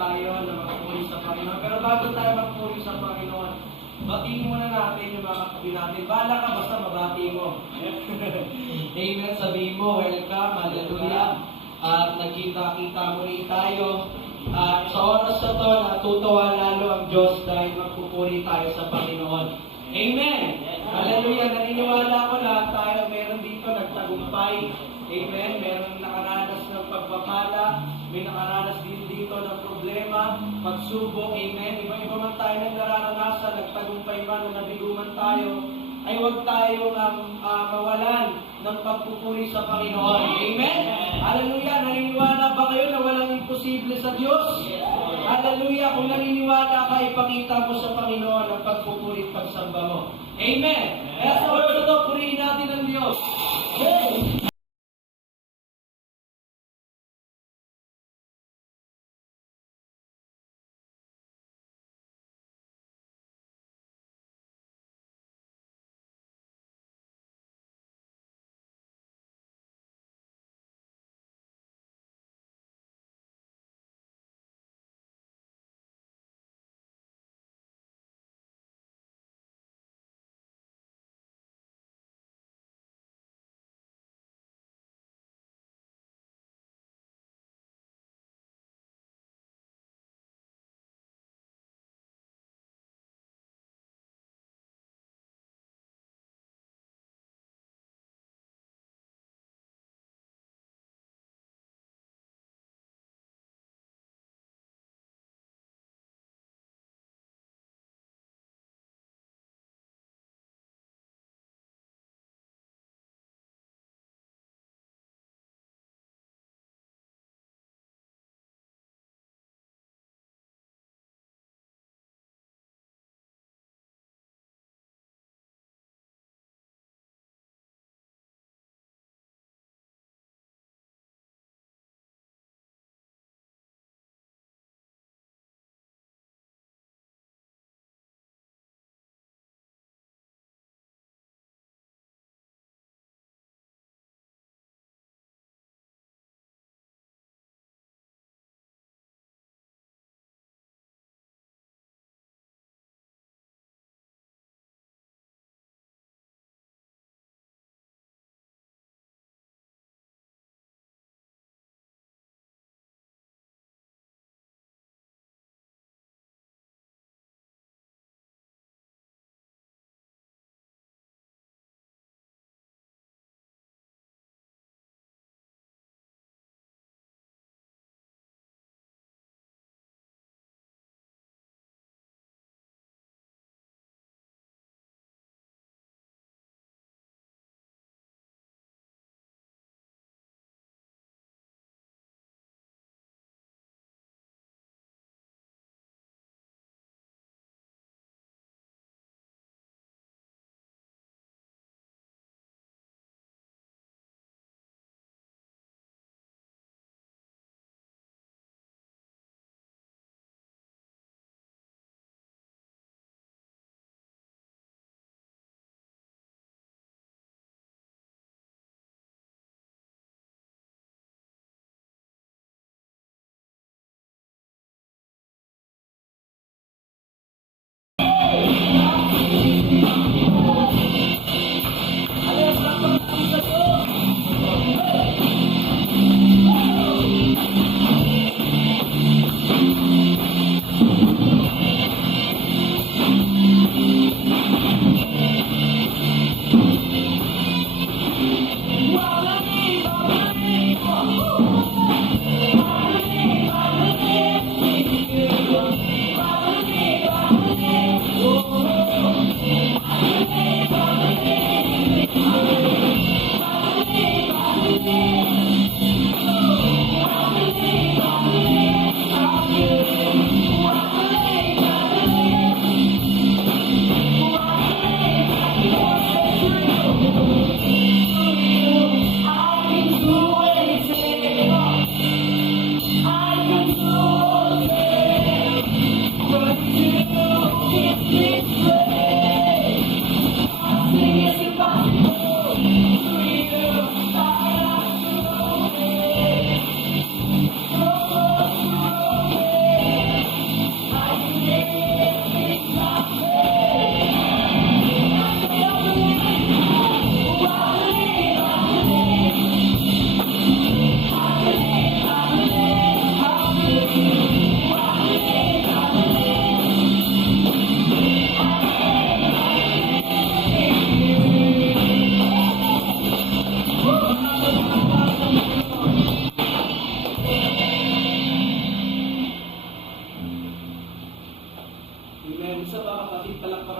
tayo na magpupuri sa Panginoon. Pero bago tayo magpupuri sa Panginoon, batiin muna natin yung mga katabi natin. Bahala ka, basta mabati mo. Amen. Sabihin mo, welcome, hallelujah. At nagkita-kita muli tayo. At sa oras na to, natutuwa lalo ang Diyos dahil magpupuri tayo sa Panginoon. Amen. Hallelujah. Naniniwala ko na tayo meron dito nagtagumpay. Amen. Meron nakaranas ng pagpapala. May nakaranas din dito ng problema, pagsubok. Amen. Iba-iba man tayo ng nararanasan, nagtagumpay man o nabigo man tayo, ay huwag tayong mawalan ng pagpupuri sa Panginoon. Amen. Hallelujah. Naniniwala ba kayo na walang imposible sa Diyos? Hallelujah. Kung naniniwala ka, ipakita mo sa Panginoon ang pagpupuri at pagsamba mo. Amen. Kaya sa oras na ito, purihin natin ang Diyos. Hey!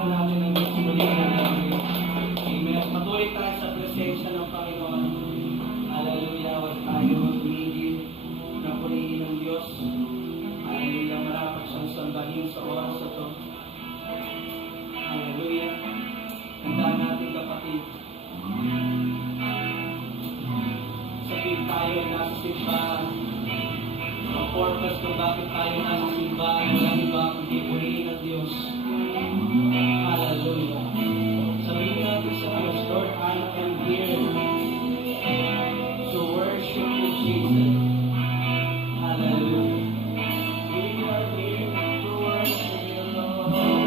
Pakilalaman natin ang Diyos muli. Amen. Patuloy tayo sa presensya ng Panginoon. Hallelujah. Huwag tayo tumigil na purihin ng Diyos. Hallelujah. Marapat siyang sambahin sa oras na ito. Hallelujah. Handa natin kapatid. Sabihin tayo ay nasa simbahan. Ang purpose kung bakit tayo nasa simbahan, walang iba kundi purihin ng Diyos. Hallelujah. Sabihin natin sa Diyos, Lord, I am here to worship you, Jesus. Hallelujah. We are here to worship you, Lord.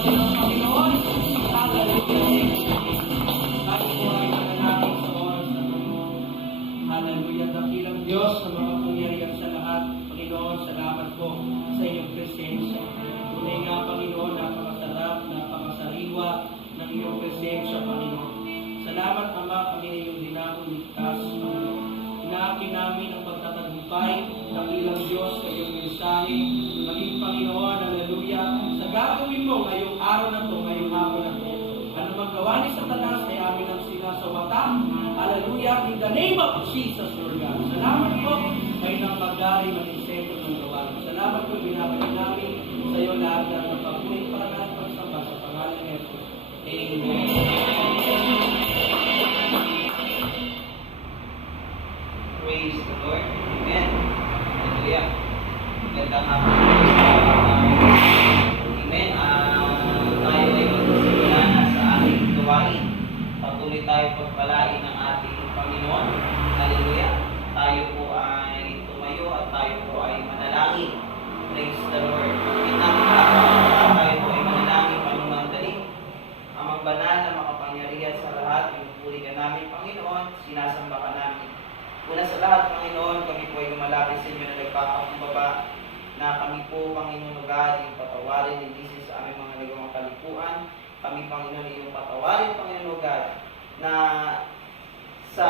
natin ang Panginoon. Hallelujah. Tayo po ay nanalangin sa oras na ito. Hallelujah. Dakilang Diyos sa mga pangyarihan sa lahat. Panginoon, salamat po sa iyong presensya. Tunay nga, Panginoon, napakasarap, napakasariwa ng iyong presensya, Panginoon. Salamat, Ama, kami na iyong dinakong ligtas, Panginoon. Inaakin namin ang pagtatagumpay, dakilang Diyos sa iyong mensahe. Maging Panginoon, hallelujah, sa gagawin mo ngayong araw na ito, ngayong hapon na ito. Ano magawa ni Satanas ay amin ang sinasawata. Hallelujah, in the name of Jesus, Lord God. Salamat po, kayo nang magari, maging sentro ng gawa. Salamat po, binabalik namin sa iyo lahat ng pagpulit para natin pagsamba sa pangalan ni Jesus. Amen. Praise the Lord. Amen. Hallelujah. Magandang hapon. Amen. Tayo ay magsisimula na sa ating gawain. Patuloy tayo pagpalain ng ating Panginoon. Hallelujah. Tayo po ay tumayo at tayo po ay manalangin. Praise the Lord. Tayo po ay manalangin panumandali. Amang banal na makapangyarihan sa lahat, yung puri ka namin, Panginoon, sinasamba ka namin. Una sa lahat, Panginoon, kami po ay lumalapit sa inyo na nagpapakumbaba na kami po, Panginoon, God, yung patawarin ni Jesus sa aming mga nagawang kalikuan. Kami, Panginoon, yung patawarin, Panginoon, God, na sa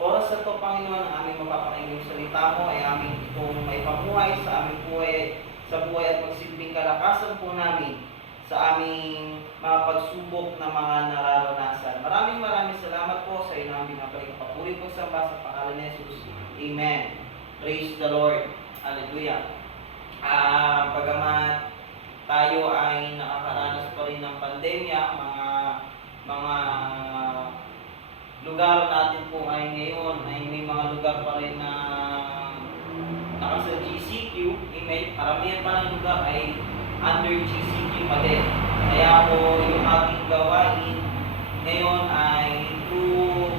oras na ito, Panginoon, ang aming mapapakinggang salita mo ay aming itong may pamuhay sa aming buhay, sa buhay at magsilbing kalakasan po namin sa aming mga pagsubok na mga nararanasan. Maraming salamat po sa iyo na binabalik ang papuri po sa pangalan ni Jesus. Amen. Praise the Lord. Hallelujah. Bagamat tayo ay nakakaranas pa rin ng pandemya, mga lugar natin po ay ngayon ay may mga lugar pa rin na nakasa GCQ. Amen. Karamihan pa ng lugar ay under GCQ pa din. Kaya po yung ating gawain ngayon ay through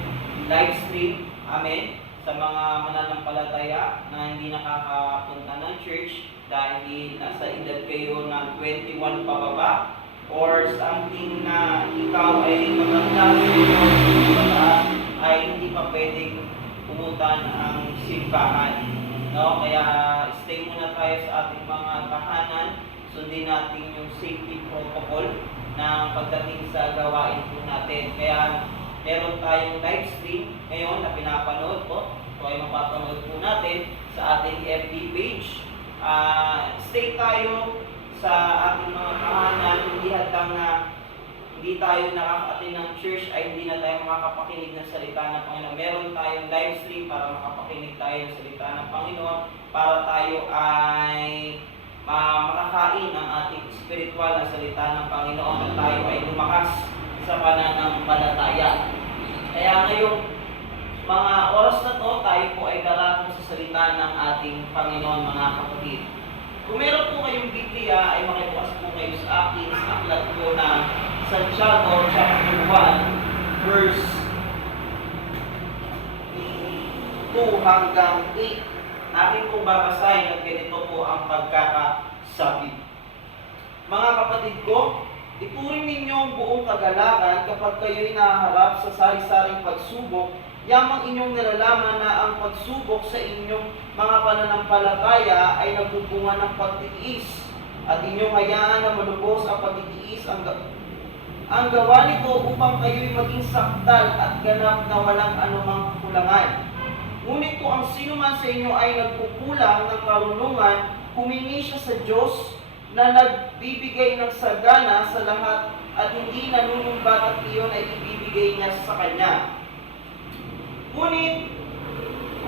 live stream. Amen. Sa mga mananampalataya na hindi nakakapunta ng church dahil nasa edad kayo na 21 pababa or something na ikaw ay matanda ay hindi pa pwedeng pumunta ang simbahan. No? Kaya stay muna tayo sa ating mga tahanan. Sundin natin yung safety protocol na pagdating sa gawain po natin. Kaya meron tayong live stream ngayon na pinapanood po. So ay mapapanood po natin sa ating FB page. Stay tayo sa ating mga tahanan. Hindi hadang na hindi tayo nakaka-attend ng church ay hindi na tayo makakapakinig ng salita ng Panginoon. Meron tayong live stream para makapakinig tayo ng salita ng Panginoon, para tayo ay makakain ang ating spiritual na salita ng Panginoon at tayo ay lumakas sa pananampalataya. Kaya ngayong mga oras na to, tayo po ay darapon sa salita ng ating Panginoon, mga kapatid. Kung meron po kayong Biblia, ay makibukas po kayo sa akin sa aklat po ng Santiago chapter 1, verse 2 hanggang 8. Akin pong babasahin at ganito po ang pagkakasabi. Mga kapatid ko, ituring ninyo ang buong kagalakan kapag kayo'y naharap sa sari-saring pagsubok, yamang inyong nilalaman na ang pagsubok sa inyong mga pananampalataya ay nagbubunga ng pagtitiis, at inyong hayaan na malubos ang pagtitiis ang gawa nito upang kayo'y maging sakdal at ganap na walang anumang kulangan. Ngunit kung ang sino man sa inyo ay nagkukulang ng karunungan, humingi siya sa Diyos na nagbibigay ng sagana sa lahat at hindi nanunumbat at iyon ay ibibigay niya sa Kanya. Ngunit,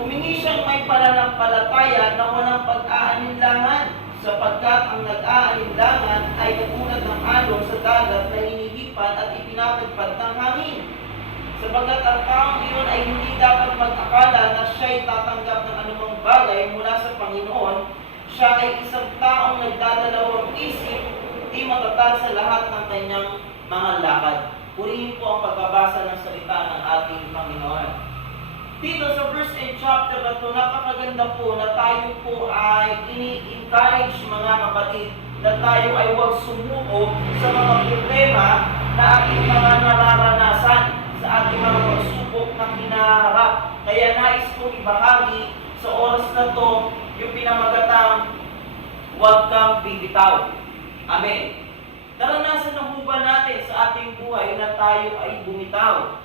humingi siyang may pananampalataya na walang pag-aalinlangan, sapagkat ang nag-aalinlangan ay katulad ng alon sa dagat na hinihipan at ipinapadpad ng hangin. Sapagkat ang taong iyon ay hindi dapat mag-akala na siya'y tatanggap ng anumang bagay mula sa Panginoon. Siya ay isang taong nagdadalawang isip, di matatag sa lahat ng kanyang mga lakad. Purihin po ang pagbabasa ng salita ng ating Panginoon. Dito sa verse and chapter na ito, napakaganda po na tayo po ay ini-encourage, mga kapatid, na tayo ay huwag sumuko sa mga problema na ating mga nararanasan, sa ating mga pagsubok na hinaharap. Kaya nais kong ibahagi sa oras na to yung pinamagatang huwag kang bibitaw. Amen. Naranasan na ho ba natin sa ating buhay na tayo ay bumitaw?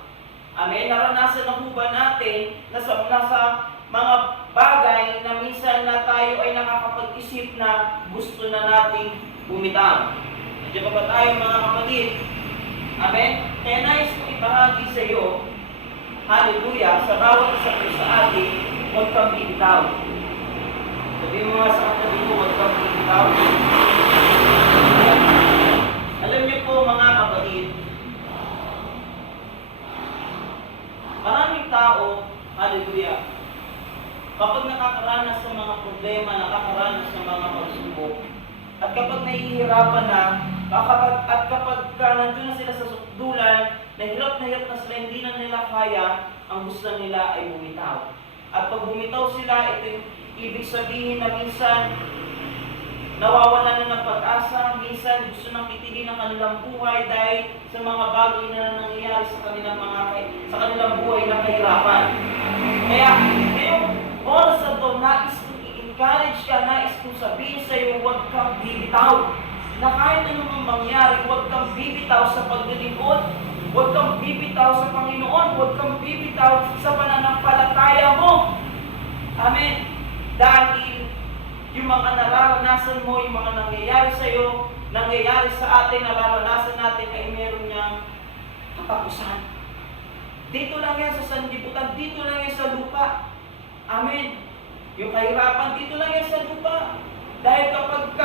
Amen. Naranasan na ho ba natin na nasa mga bagay na minsan na tayo ay nakakapag-isip na gusto na nating bumitaw? Nandiyan pa ba tayo mga kapatid? Amen. Kaya nais kong ibahagi sa iyo, hallelujah, sa bawat isa sa atin, huwag kang bibitaw. Sabi mo nga sa katabi mo, huwag kang bibitaw. Alam niyo po mga kapatid, maraming tao, hallelujah, kapag nakakaranas ng mga problema, nakakaranas ng mga pagsubok, at kapag nahihirapan na, at kapag nandun na sila sa sukdulan, na hirap na sila, hindi na nila kaya, ang gusto nila ay bumitaw. At pag bumitaw sila, ito yung ibig sabihin na minsan, nawawalan na ng pag-asa, minsan gusto nang itigil ang kanilang buhay dahil sa mga bagay na nangyayari sa kanilang buhay na kahirapan. Kaya, ngayong oras na ito, nais kong i-encourage ka, nais kong sabihin sa iyo, huwag kang bibitaw. Na kahit anong mangyari, huwag kang bibitaw sa paglilingkod, huwag kang bibitaw sa Panginoon, huwag kang bibitaw sa pananampalataya mo. Amen. Dahil yung mga nararanasan mo, yung mga nangyayari sa iyo, nangyayari sa atin, nararanasan natin ay meron niyang katapusan. Dito lang yan sa sanlibutan, dito lang yan sa lupa. Amen. Yung kahirapan, dito lang yan sa lupa. Dahil kapag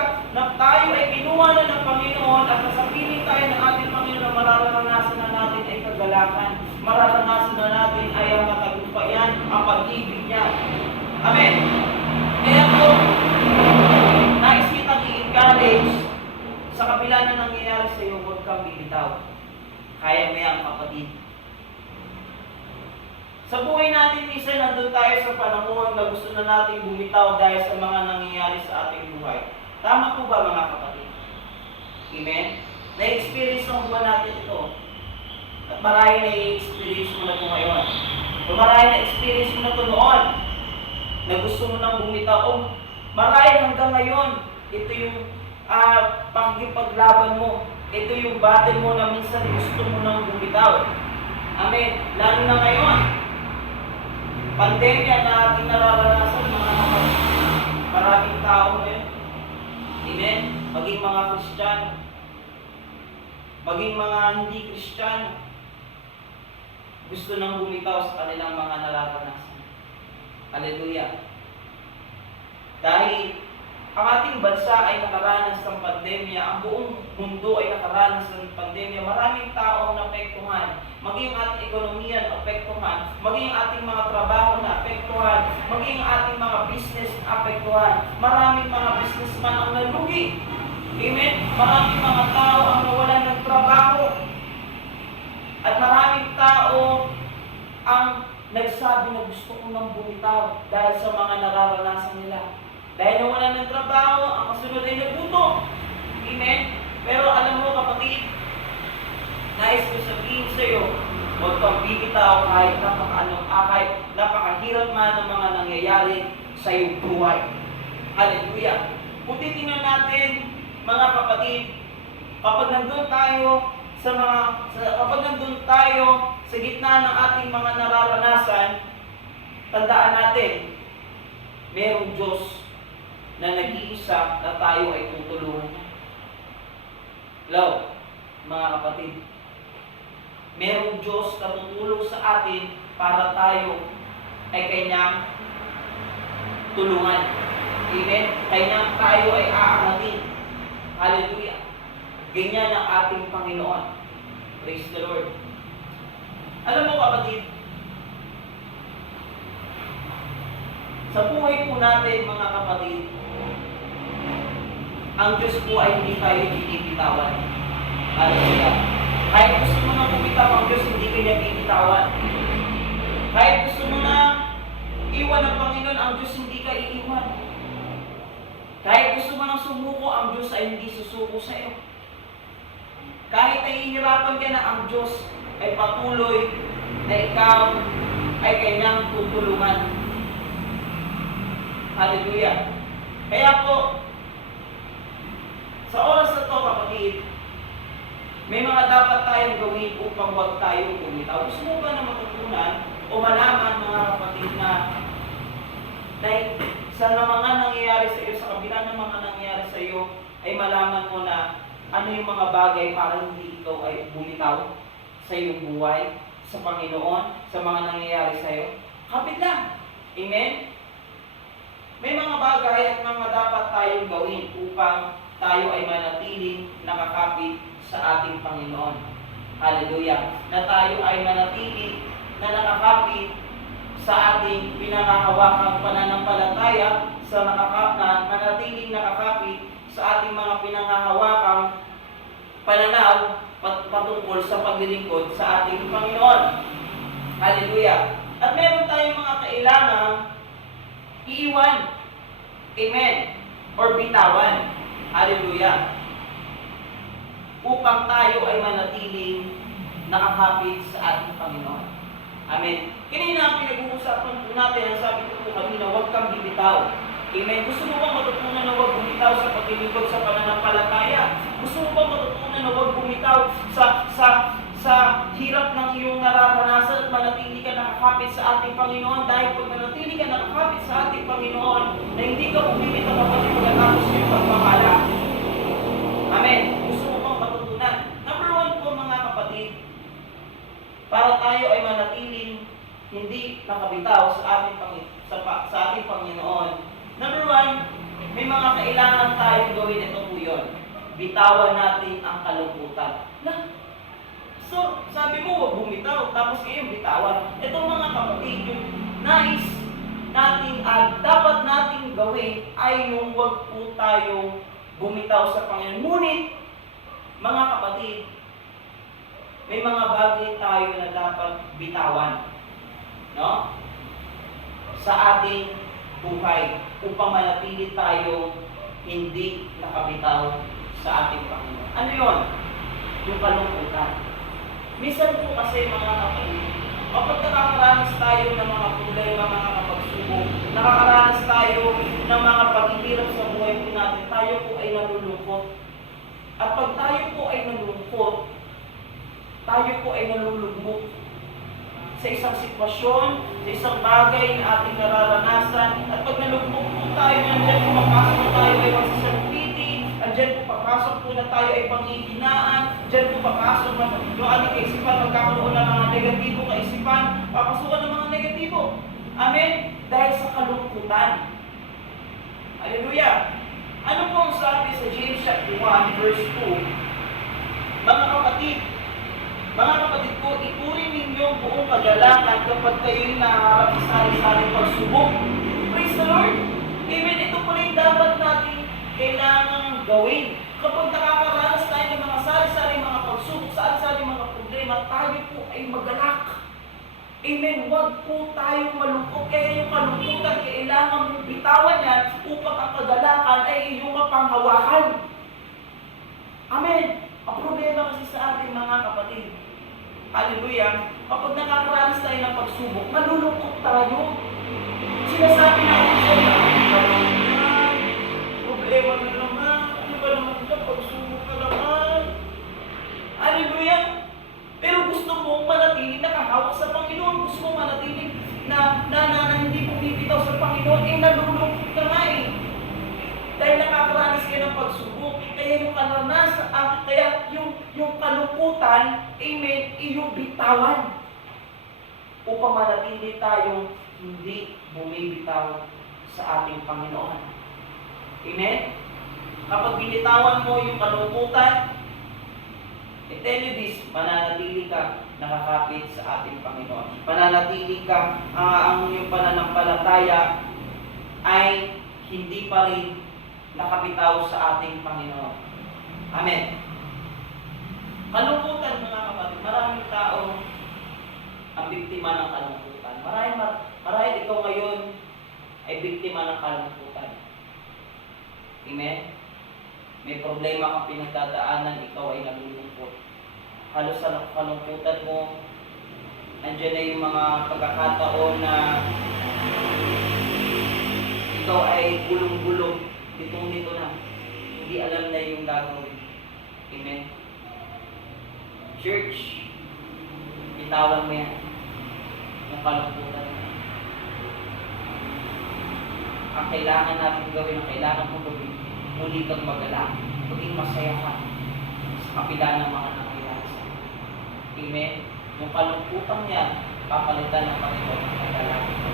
tayo ay kinuha na ng Panginoon at nasapiling tayo ng ating Panginoon na mararanasan na natin ay kagalakan, mararanasan na natin ay ang katagumpayan, ang pag-ibig niya. Amen. Kaya po, nais kitang i-encourage sa kabila na nangyayari sa iyo, huwag kang bibitaw. Kaya mo yan, kapatid. Sa buhay natin, minsan nandun tayo sa panahon na gusto na natin bumitaw dahil sa mga nangyayari sa ating buhay. Tama po ba mga kapatid? Amen? Na-experience na ba natin ito? At marahil na-experience mo na ito ngayon. O marahil na-experience mo na ito noon na gusto mo nang bumitaw. O marahil hanggang ngayon, ito yung paglaban mo. Ito yung battle mo na minsan gusto mo nang bumitaw. Amen? Lalo na ngayon, pandemya na ating nararanasan, maraming tao ngayon. Amen? Maging mga Kristiyano, maging mga hindi Kristiyano, gusto nang bumitaw sa kanilang mga nararanasan. Hallelujah. Dahil ang ating bansa ay nakaranas ng pandemya, ang buong mundo ay nakaranas ng pandemya, maraming tao ang naapektuhan, maging ang ating ekonomiya na apektuhan, maging ang ating mga trabaho na apektuhan, maging ang ating mga business na apektuhan, maraming mga businessman ang nalugi. Amen? Maraming mga tao ang nawalan ng trabaho. At maraming tao ang nagsabi na gusto ko nang bumitaw dahil sa mga nararanasan nila. Dahil nawalan ng trabaho, ang kasunod ay nagutom. Amen? Pero alam mo kapatid, nais ko sabihin sa iyo, huwag kang bibitaw kahit napakahirap man ng mga nangyayari sa iyong buhay. Hallelujah. Kung titingnan natin, mga kapatid, kapag nandun tayo sa gitna ng ating mga nararanasan, tandaan natin, mayroong Diyos na nag-iisa na tayo ay tutulungan niya. Hello, mga kapatid. Merong Diyos na tutulong sa atin para tayo ay Kanyang tulungan. Amen? Kanyang tayo ay aangatin. Hallelujah. Ganyan ang ating Panginoon. Praise the Lord. Alam mo kapatid, sa buhay po natin mga kapatid, ang Diyos po ay hindi tayo binibitawan. Hallelujah. Kahit gusto mo na bumitaw ang Diyos, hindi ka niya binibitawan. Kahit gusto mo na iwan ng Panginoon, ang Diyos hindi ka iiwan. Kahit gusto mo nang sumuko, ang Diyos ay hindi susuko sa iyo. Kahit nahihirapan ka na, ang Diyos ay patuloy na ikaw ay kanyang tutulungan. Hallelujah. Kaya po, sa oras na to, kapatid, may mga dapat tayong gawin upang huwag tayo bumitaw. Gusto mo ba na matutunan o malaman, mga kapatid, na sa mga nangyayari sa iyo, sa kabila ng mga nangyayari sa iyo, ay malaman mo na ano yung mga bagay para hindi ikaw ay bumitaw sa iyong buhay, sa Panginoon, sa mga nangyayari sa iyo? Kapit lang. Amen? May mga bagay at mga dapat tayong gawin upang tayo ay manatiling nakakapit sa ating Panginoon. Hallelujah. Na tayo ay manatiling na nakakapit sa ating pinangahawakang pananampalataya, manatiling nakakapit sa ating mga pinangahawakang pananaw patungkol sa paglilingkod sa ating Panginoon. Hallelujah. At meron tayong mga kailangang iiwan. Amen. Or bitawan. Hallelujah. Upang tayo ay manatiling nakakapit sa ating Panginoon. Amen. Kanina ang pinag-uusapan po natin, ang sabi ko po kanina, huwag kang bibitaw. Amen. Gusto mo bang matutunan na huwag bumitaw sa paglilingkod sa pananampalataya? Gusto mo bang matutunan na huwag bumitaw sa hirap ng iyong nararanasan at manatili ka nakakapit sa ating Panginoon? Dahil pag manatili ka nakakapit sa ating Panginoon, na hindi ka bumibitaw kapag pagkatapos yung pagmamala. Amen. Gusto mo bang matutunan? Number one po, mga kapatid, para tayo ay manatiling hindi nakabitaw sa ating Panginoon. Number one, may mga kailangan tayong gawin. Ito po yun. Bitawan natin ang kalungkutan. So, sabi mo, huwag bumitaw, tapos kayo bitawan. Itong mga kapatid, yung nais natin at dapat nating gawin ay yung huwag po tayong bumitaw sa Panginoon. Ngunit, mga kapatid, may mga bagay tayo na dapat bitawan, no? Sa ating buhay upang manatili tayo hindi nakabitaw sa ating Panginoon. Ano yon? Yung kalungkutan. Minsan po kasi, mga kapatid, kapag nakakaranas tayo ng mga problema, mga pagsubok, nakakaranas tayo ng mga paghihirap sa buhay po natin, tayo po ay nalulungkot. At pag tayo po ay nalulungkot, tayo po ay nalulugmok sa isang sitwasyon, sa isang bagay na ating nararanasan. At pag nalugmok po tayo, nandiyan po papasok po tayo ay magsasalpiti, nandiyan po papasok po na tayo ay panghihinaan, nandiyan po papasok na yung ating kaisipan, magkakaroon ng mga negatibo kaisipan, papasukan ng mga negatibo. Amen? Dahil sa kalungkutan. Hallelujah! Ano po ang sabi sa James chapter 1, verse 2? Mga kapatid ko, ituring ninyo ang buong kagalakan kapag kayo'y naharap sa sari-saring pagsubok. Praise the Lord! Amen. Ito po rin dapat natin kailangan gawin. Kapag nakakaranas tayo ng mga sari-saring mga pagsubok, sari-saring mga problema, tayo po ay magalak. Amen. Huwag po tayong malungkot. Kaya yung kalungkutan, kailangan mong bitawan yan upang ang kagalakan ay iyong mapanghawakan. Amen. Ang problema kasi sa ating mga kapatid, hallelujah, kapag nakakaranas tayo ng pagsubok, malulungkot tayo. Sinasabi natin sa iyo, problema na naman, ano ba naman ito, pagsubok na naman. Hallelujah. Pero gusto mong manatili nakahawak sa Panginoon, gusto mong manatili na hindi bumibitaw sa Panginoon, nalulungkot ka nga eh. Dahil nakakaranas ka ng pagsubok, kaya yung yung kalungkutan, amen, iyong bitawan upang manatili tayong hindi bumibitaw sa ating Panginoon. Amen? Kapag binitawan mo yung kalungkutan, I tell you this, mananatili ka nakakapit sa ating Panginoon. Mananatili ka, ang iyong pananampalataya ay hindi pa rin nakabitaw sa ating Panginoon. Amen. Kalungkutan, mga kapatid, maraming tao ang biktima ng kalungkutan. Marahil ikaw ngayon ay biktima ng kalungkutan. Amen? May problema kang pinagdadaanan, ikaw ay nalulungkot. Halos sa kalungkutan mo, andyan na yung mga pagkakataon na ikaw ay gulong-gulong, ditong-dito na. Hindi alam na yung gagawin. Amen? Church, bitawan mo yan. Yung kalungkutan mo. Ang kailangan natin gawin, ang kailangan mong gawin, muli kang mag-alala. Maging masaya ka sa kapila ng mga nangyayari sa iyo. Amen? Yung kalungkutan niya, papalitan ng Panginoon ng kagalangin mo.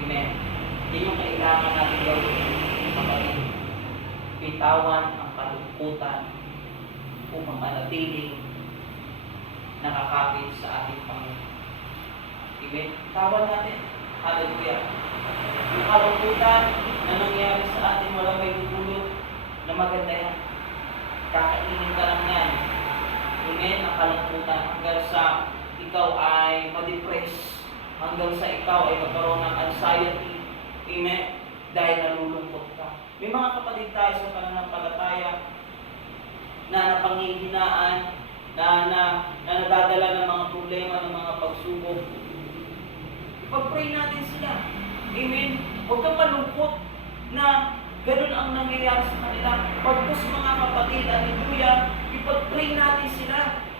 Amen? Yan yung kailangan natin gawin, kapatid. Bitawan ang kalungkutan upang manatiling nakakapit sa ating Panginoon. Amen? Bitawan natin. Hallelujah. Yung kalungkutan na nangyari sa atin, walang may dudulot na maganda yan. Kakainin ka lang yan. Amen? Ang kalungkutan hanggang sa ikaw ay ma-depress. Hanggang sa ikaw ay magkaroon ng anxiety. Amen? Dahil nalulungkot ka. May mga kapatid tayo sa pananampalataya na napanghihinaan, na nadadala ng mga problema, ng mga pagsubok. Ipag-pray natin sila. Amen? Huwag kang malungkot na ganun ang nangyayari sa kanila. Pagpus mga kapatid, hallelujah, ipag-pray natin sila.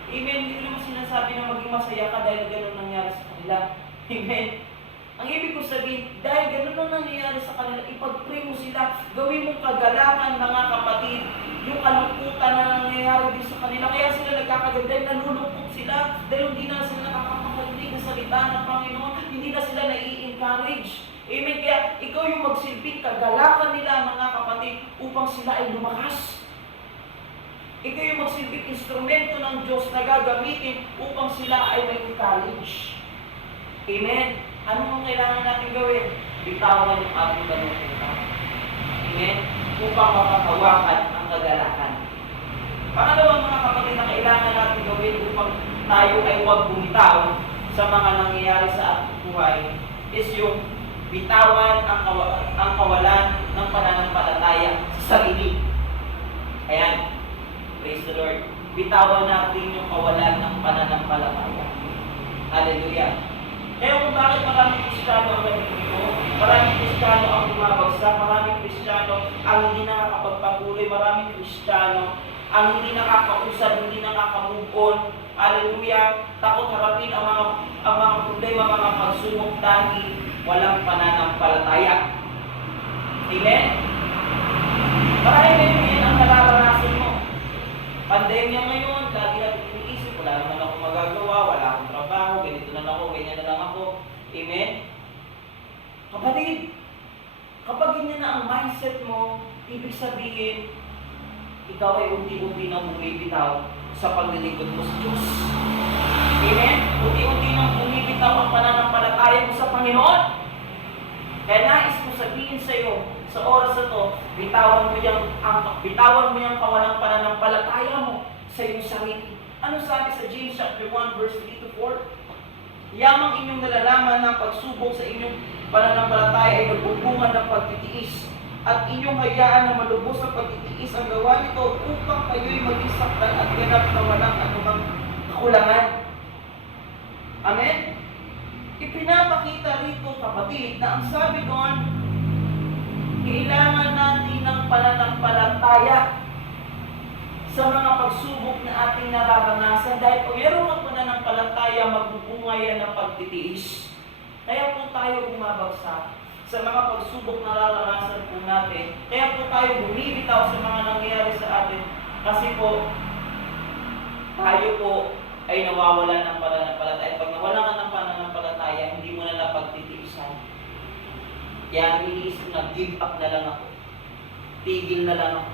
Amen? Hindi naman sinasabi na maging masaya ka dahil ganun nangyari sa kanila. Amen? Ang ibig ko sabihin, dahil ganun ang nangyayari sa kanila, ipag-pray mo sila. Gawin mong kagalakan mga kapatid, yung kalungkutan na nangyayari din sa kanila. Kaya sila nagkakaganda, nalulungkot sila dahil hindi na sila nakakapagdinig ng salita ng Panginoon. Hindi na sila nai-encourage. Amen? Kaya ikaw yung magsilbing kagalakan nila mga kapatid upang sila ay lumakas. Ikaw yung magsilbing instrumento ng Diyos na gagamitin upang sila ay may encourage. Amen? Ano ang kailangan natin gawin? Bitawan yung ating kalungkutan. Amen? Upang mapakawakan ang kagalakan. Pangalawang mga kapatid na kailangan natin gawin upang tayo ay huwag bumitaw sa mga nangyayari sa ating buhay is yung bitawan ang kawalan ng pananampalataya sa sarili. Ayan. Praise the Lord. Bitawan natin yung kawalan ng pananampalataya. Hallelujah. Kaya kung bakit maraming Kristiyano ang nagiging maraming Kristiyano ang bumabagsak, maraming Kristiyano ang hindi nakakapagpatuloy, maraming Kristiyano ang hindi nakakausad, hindi nakaka-move on. Hallelujah. Takot harapin ang mga problema, mga pagsubok dahil walang pananampalataya. Amen? Marami din ang nararanasan mo. Pandemya ngayon, lagi natin iniisip, wala naman ako magagawa, wala akong trabaho, ganito na lang ako, ganyan na lang ako. Amen? Kapatid, kapag ganyan na ang mindset mo, ibig sabihin, ikaw ay unti-unti nang bumibitaw sa paglilingkod mo sa Diyos. Amen? Unti-unti nang bumibitaw ang pananampalataya mo sa Panginoon. Kaya nais ko sabihin sa iyo, sa oras na to, bitawan mo yung kawalang pananampalataya mo sa iyong sarili. Ano sabi sa James chapter 1 verse 3 to 4? Yamang inyong nalalaman ng pagsubok sa inyong pananampalataya ay nagbubunga ng pagtitiis at inyong hayaan na malubos sa pagtitiis ang gawa nito upang kayo'y maging saktan at ganap na walang anumang kakulangan. Amen? Ipinapakita rito kapatid na ang sabi doon, kailangan natin ng pananampalataya sa mga pagsubok na ating nararanasan dahil kung meron kang pananampalataya, magbubunga yan ng pagtitiis. Kaya po tayo bumabagsak sa mga pagsubok na nararanasan po natin. Kaya po tayo bumibitaw sa mga nangyayari sa atin kasi po tayo po ay nawawalan ng pananampalataya. Pag nawalan ka ng pananampalataya, hindi mo na napagtitiisan. Kaya iniisip na give up na lang ako. Tigil na lang ako.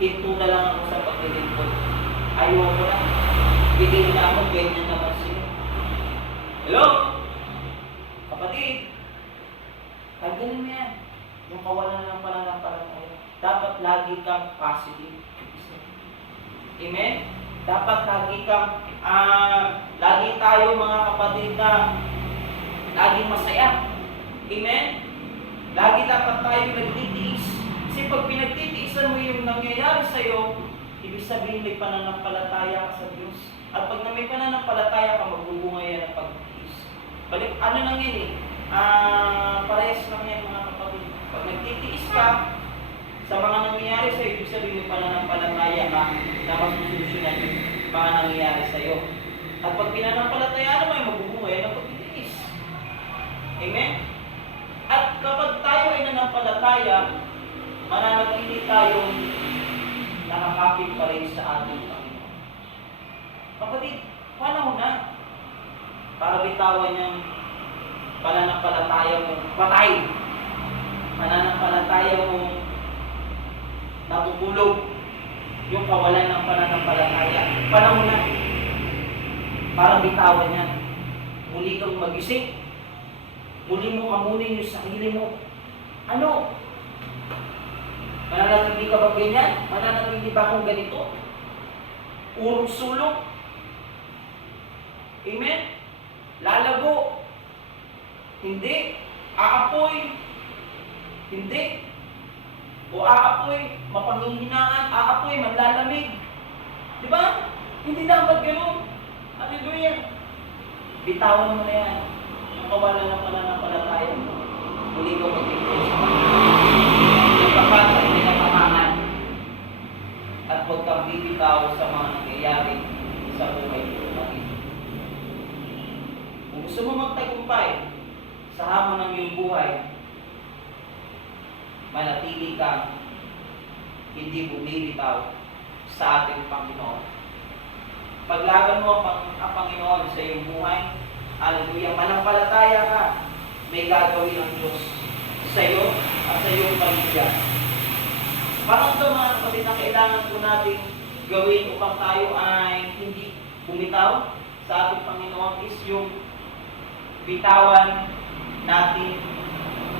Hinto na lang ako sa paglilingkod. Ayoko na. Bigay na ako, ganyan naman sila. Hello? Kapatid, kagaling mo yan. Yung kawalan ng pananampalataya. Dapat lagi kang positive. Amen? Dapat lagi kang, lagi tayo mga kapatid na laging masaya. Amen? Lagi dapat tayo nagtitiis Kasi pag pinagtitiisan mo yung nangyayari sa'yo, ibig sabihin may pananampalataya ka sa Diyos. At pag na may pananampalataya ka, magbubunga yan ng pagtitiis. Balik, ano lang yan eh, parehas lang yan mga kapatid. Pag nagtitiis ka, sa mga nangyayari sa'yo, ibig sabihin may pananampalataya ka na masusolusyonan yung mga nangyayari sa'yo. At pag pinanampalataya naman, magbubunga yan ng pagtitiis. Amen? At kapag tayo ay nanampalataya, mananatili tayong nakakapit pa rin sa ating Panginoon. Kapatid, panahon na para bitawan niyang pananampalataya mong patay. Pananampalataya mong natutulog. Yung kawalan ng pananampalataya. Panahon na para bitawan niya. Muli kang magising. Muli mo kamunin yung sarili mo. Ano? Mananatili ka ba ganyan? Mananatili ba akong ganito? Urong sulok? Amen? Lalago? Hindi. Aapoy? Hindi. O aapoy, mapanghihinaan, aapoy, manlalamig. Di ba? Hindi dapat gano'n. Hallelujah. Bitawan mo na yan. Ang kawalan ng pananampalataya mo. Muli ko mag-ibig sa kapag at pinatamangan at huwag kang bibitaw sa mga nangyayari sa buhay mo. Kung gusto mo magtagumpay sa hamon ng iyong buhay, manatili kang hindi bumibitaw sa ating Panginoon. Paglaban mo ang Panginoon sa iyong buhay, hallelujah, manampalataya ka, may gagawin ang Diyos sa iyo at sa iyong pamilya. Parang ito mga kapatid na kailangan po natin gawin upang tayo ay hindi bumitaw sa ating Panginoon is yung bitawan natin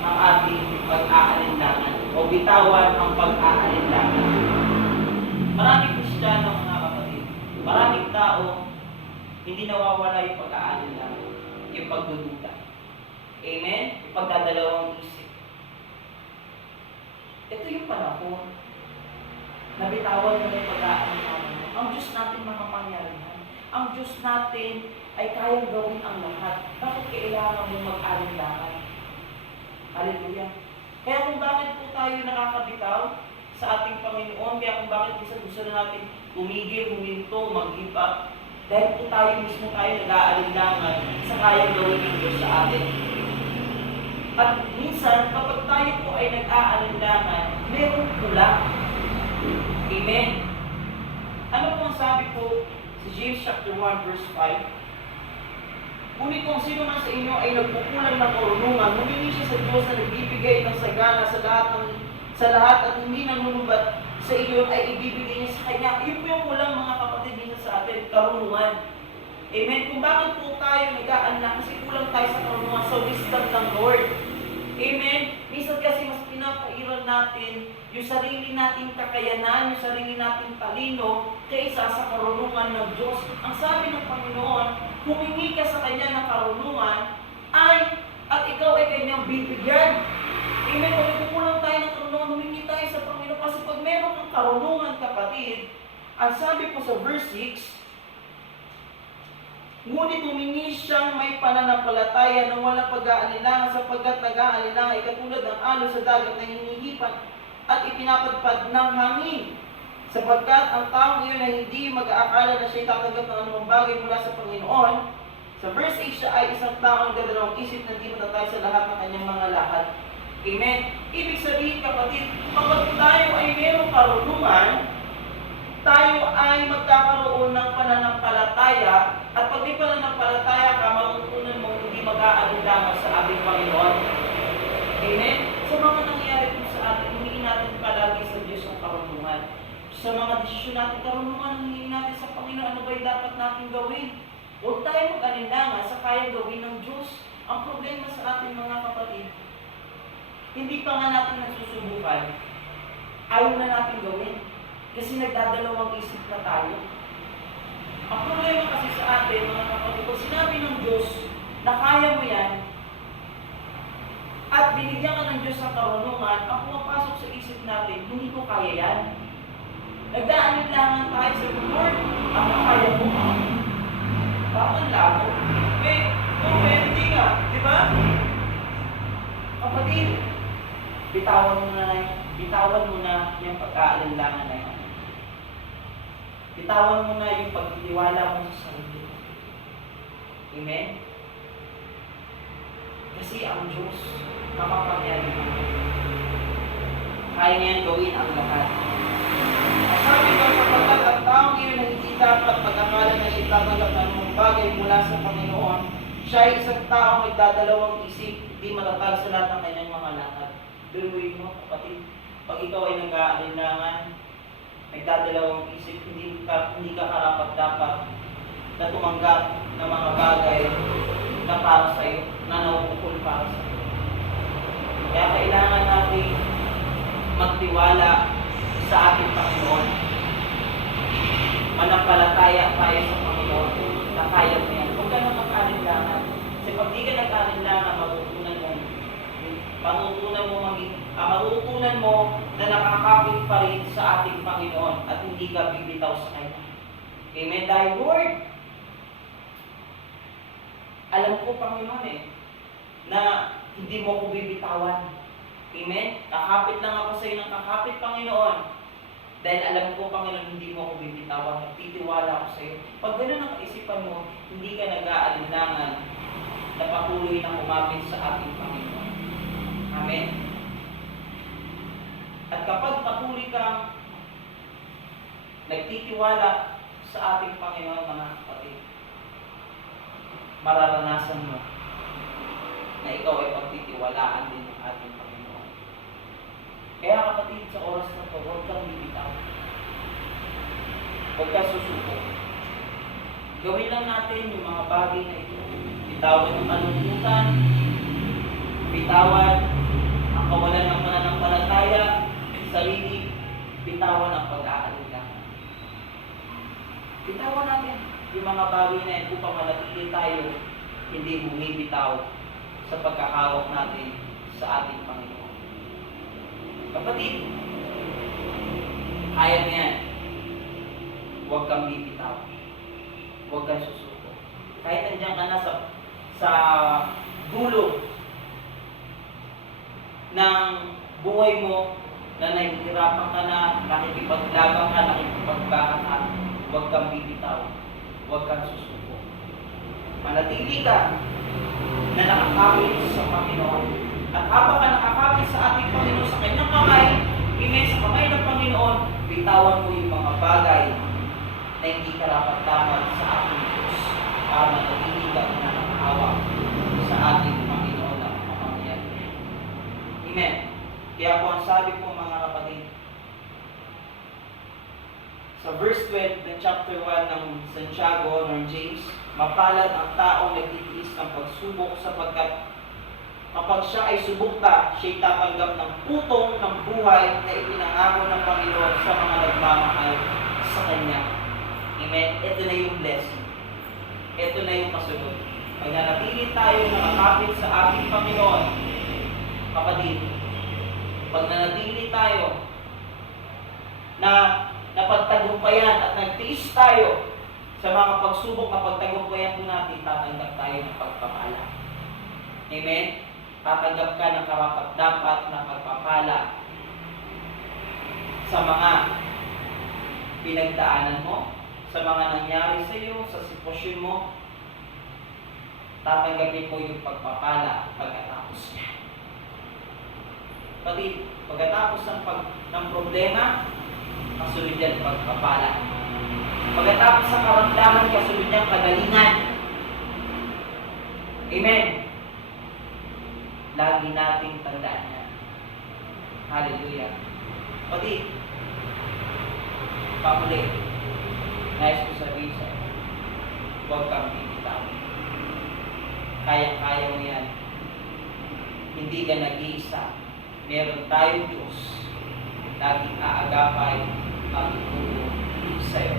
ang ating pag-aalinlangan o bitawan ang pag-aalinlangan. Maraming Kristiyano mga kapatid, maraming tao hindi nawawala yung pag-aalinlangan, yung pagdududa. Amen? Yung pagdadalawang isip. Ito yung panahon na bitawan mo na yung pag-aalinlangan mo. Ang Diyos natin makapangyarihan. Ang Diyos natin ay kayang gawin ang lahat. Bakit kailangan mo mag-alinlangan? Hallelujah. Kaya kung bakit po tayo nakakabitaw sa ating Panginoon, kaya kung bakit gusto na natin tumigil, huminto, mag-give up, dahil po tayo mismo tayo nag-aalinlangan sa kayang gawin ng Diyos sa atin. At minsan, kapag tayo po ay nag-aalinlangan, mayroong kulang. Amen. Ano po ang sabi po sa James chapter 1 verse 5? Ngunit kung sino man sa inyo ay nagpupulang ng karunungan, humingi siya sa Diyos na nagbibigay ng sagana sa lahat at hindi nangunumbat sa iyo ay ibibigay niya sa Kanya. Yun po yung kulang mga kapatid dito sa atin, karunungan. Amen? Kung bakit po tayo nag-aanlang, kasi kulang tayo sa karunungan, sa wisdom ng Lord. Amen? Minsan kasi mas pinapairal natin yung sarili nating kakayanan, yung sarili nating talino, kaysa sa karunungan ng Diyos. Ang sabi ng Panginoon, humingi ka sa Kanya ng karunungan, at ikaw ay Kanyang bibigyan. Amen? Kung nagkukulang tayo ng karunungan, humingi tayo sa Panginoon. Kasi pag meron kang karunungan, kapatid, ang sabi po sa verse 6, ngunit humingi siyang may pananampalataya na walang pag-aalinlangan sapagkat nag-aalinlangan ay katulad ng alon sa dagat na hinihipan at ipinapadpad ng hangin. Sapagkat ang taong iyon ay hindi mag-aakala na siya'y tatanggap ng anumang bagay mula sa Panginoon. Sa verse 8, siya ay isang taong nagdadalawang isip na di matatay sa lahat ng kanyang mga lakad. Amen? Ibig sabihin kapatid, kapag tayo ay mayroong karunungan, tayo ay magkakaroon ng pananampalataya at pag may pananampalataya ka, matutunan mo hindi mag-aalinlangan sa ating Panginoon. Amen? Sa mga nangyayari po sa atin, humingi natin palagi sa Diyos ang karunungan. Sa mga desisyon natin, karunungan, humingi natin sa Panginoon, ano ba yung dapat natin gawin? Huwag tayo mag-alinlangan sa kayang gawin ng Diyos. Ang problema sa ating mga kapatid, hindi pa nga natin nagsusubukan, ayaw na natin gawin. Kasi nagdadalawang isip na tayo. Ang problema kasi sa atin, mga kapatid, kung sinabi ng Diyos na kaya mo yan, at binigyan ka ng Diyos ng karunungan, ang pumapasok sa isip natin, hindi ko kaya yan. Nagdaalinlangan tayo sa Lord, ang kaya mo. Bakit labo? Hindi nga, di ba? Kapatid, bitawan mo na yung pag-aalinlangan na yan. Bitawan mo na yung pagtitiwala mo sa sarili. Amen? Kasi ang Diyos, makapangyarihan. Kaya niyan gawin ang lahat. At sabi ko, sapagkat ang taong iyon ay hindi dapat pag-akala na siya tatanggap ng mga bagay mula sa Panginoon, siya ay isang taong nagdadalawang isip, hindi matatag sa lahat ng kanyang mga lakad. Duruin mo, kapatid, pag ikaw ay nag-aalinlangan, nagdadalawang isip, hindi ka karapat-dapat na tumanggap ng mga bagay na para sa iyo, na nauukol para sa iyo. Kaya kailangan natin magtiwala sa ating Panginoon. Manampalataya tayo sa Panginoon na kaya mo yan. Huwag ka na mag-alinlangan. Kasi pag di ka nag-alinlangan, matutunan mo na nakakapit pa rin sa ating Panginoon at hindi ka bibitaw sa Kanya. Amen? Dahil Lord, alam ko, Panginoon na hindi mo ko bibitawan. Amen? Kakapit lang ako sa iyo ng kakapit, Panginoon. Dahil alam ko, Panginoon, hindi mo ako bibitawan. Nagtitiwala ako sa iyo. Pag gano'n ang kaisipan mo, hindi ka nag-aalinlangan na patuloy na kumapit sa ating Panginoon. Amen? At kapag patuloy kang nagtitiwala sa ating Panginoon, mga kapatid, mararanasan mo na ikaw ay pagtitiwalaan din ng ating Panginoon. Kaya kapatid, sa oras na ito, huwag kang bibitaw. Huwag kang susuko. Gawin lang natin yung mga bagay na ito. Bitawan yung kalungkutan, bitawan ang kawalan ng pananampalataya, sarili, bitawan ang pag-aalinlangan. Bitawan natin yung mga bagay na yun upang manatili tayo hindi bumibitaw sa pagkahawak natin sa ating Panginoon. Kapatid, kaya mo yan. Huwag kang bibitaw. Huwag kang susuko. Kahit nandiyan ka na sa dulo ng buhay mo na nahihirapan ka na, nakikipaglaban ka, nakikipagbaka ka, huwag kang bibitaw. Huwag kang susuko. Manatili ka na nakakapit sa Panginoon. At habang ka nakakapit sa ating Panginoon sa kanyang kamay, sa kamay ng Panginoon, bitawan mo yung mga bagay na hindi karapat-dapat sa ating Diyos para manatili ka na nakakahawak sa ating Panginoon na makapangyarihan. Amen. Kaya po ang sabi po mga kapatid, sa verse 12 ng chapter 1 ng Santiago ng James, mapalad ang taong nagtitiis ng pagsubok sapagkat kapag siya ay subukta, siya'y tatanggap ng putong ng buhay na ipinangako ng Panginoon sa mga nagmamahal sa Kanya. Amen? Ito na yung blessing. Ito na yung kasunod. Pag nanatili tayo nakakapit sa ating Panginoon, kapatid, pag nanatili tayo na napagtagumpayan at nagtiis tayo sa mga pagsubok na pagtagumpayan po natin, tatanggap tayo ng pagpapala. Amen? Tatanggap ka ng karapat-dapat na pagpapala sa mga pinagdaanan mo, sa mga nangyari sa iyo, sa sitwasyon mo. Tatanggapin mo yung pagpapala pagkatapos niya. Pati pagkatapos ng problema, kasunod yan pagpapala. Pagkatapos sa karamdaman, kasunod niyang kagalingan. Amen. Lagi nating tandaan yan. Hallelujah. Pati, pamuli, nais ko sabihin sa iyo, huwag kang bibitaw. Kaya-kaya mo yan. Hindi ka nag-iisa. Meron tayong Diyos. Laging aagapay, magtutulong sa'yo.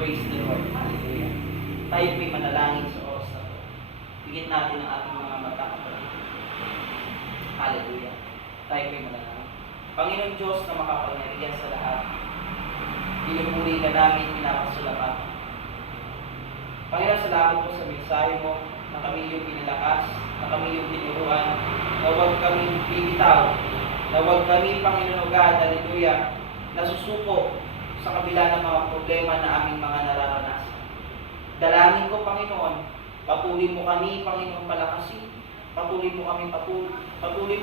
Praise the Lord. Hallelujah. Tayo po'y manalangin sa oras na ito. Bigyan natin ang ating mga mata. Hallelujah. Tayo po'y manalangin. Panginoon Diyos na makapangyarihan sa lahat, pinupuri ka namin, pinapasulapan. Panginoon, salamat po sa mensahe mo na kami yung pinalakas, na kami yung tinuruan, na huwag kami bibitaw, na huwag kami, Panginoon God, hallelujah, nasusuko sa kabila ng mga problema na aming mga nararanasan. Dalangin ko, Panginoon, patuloy mo kami, Panginoon, palakasin, patuloy mo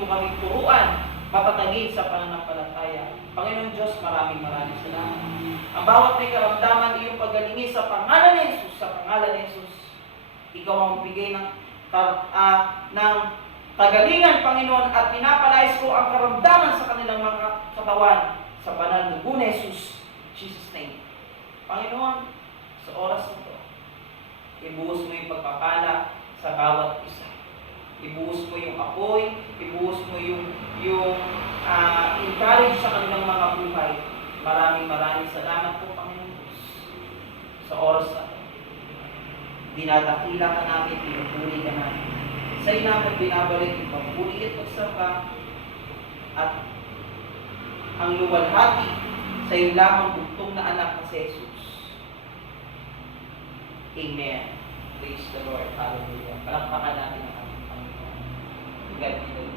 kami turuan, patatagin sa pananampalataya. Panginoon Diyos, maraming salamat. Ang bawat may karamdaman, iyong pagalingin sa pangalan ni Jesus, sa pangalan ni Jesus. Ikaw ang bigay ng kagalingan, Panginoon, at pinapalayas ko ang karamdaman sa kanilang mga katawan sa banal na dugo ni Jesus. Jesus' name. Panginoon, sa oras na ito, ibuhos mo yung pagpapala sa bawat isa. Ibuhos mo yung apoy, ibuhos mo yung encourage sa kanilang mga buhay. Maraming salamat po, Panginoon Diyos. Sa oras na ito, dinadakila ka namin, pinupuri ka namin. Sa iyo namin binabalik yung pagpuri at pagsamba at ang luwalhati sa iyo lamang bugtong na anak na si Jesus. Amen. Praise the Lord. Hallelujah. Palakpakan natin ang aming Panginoon. God be the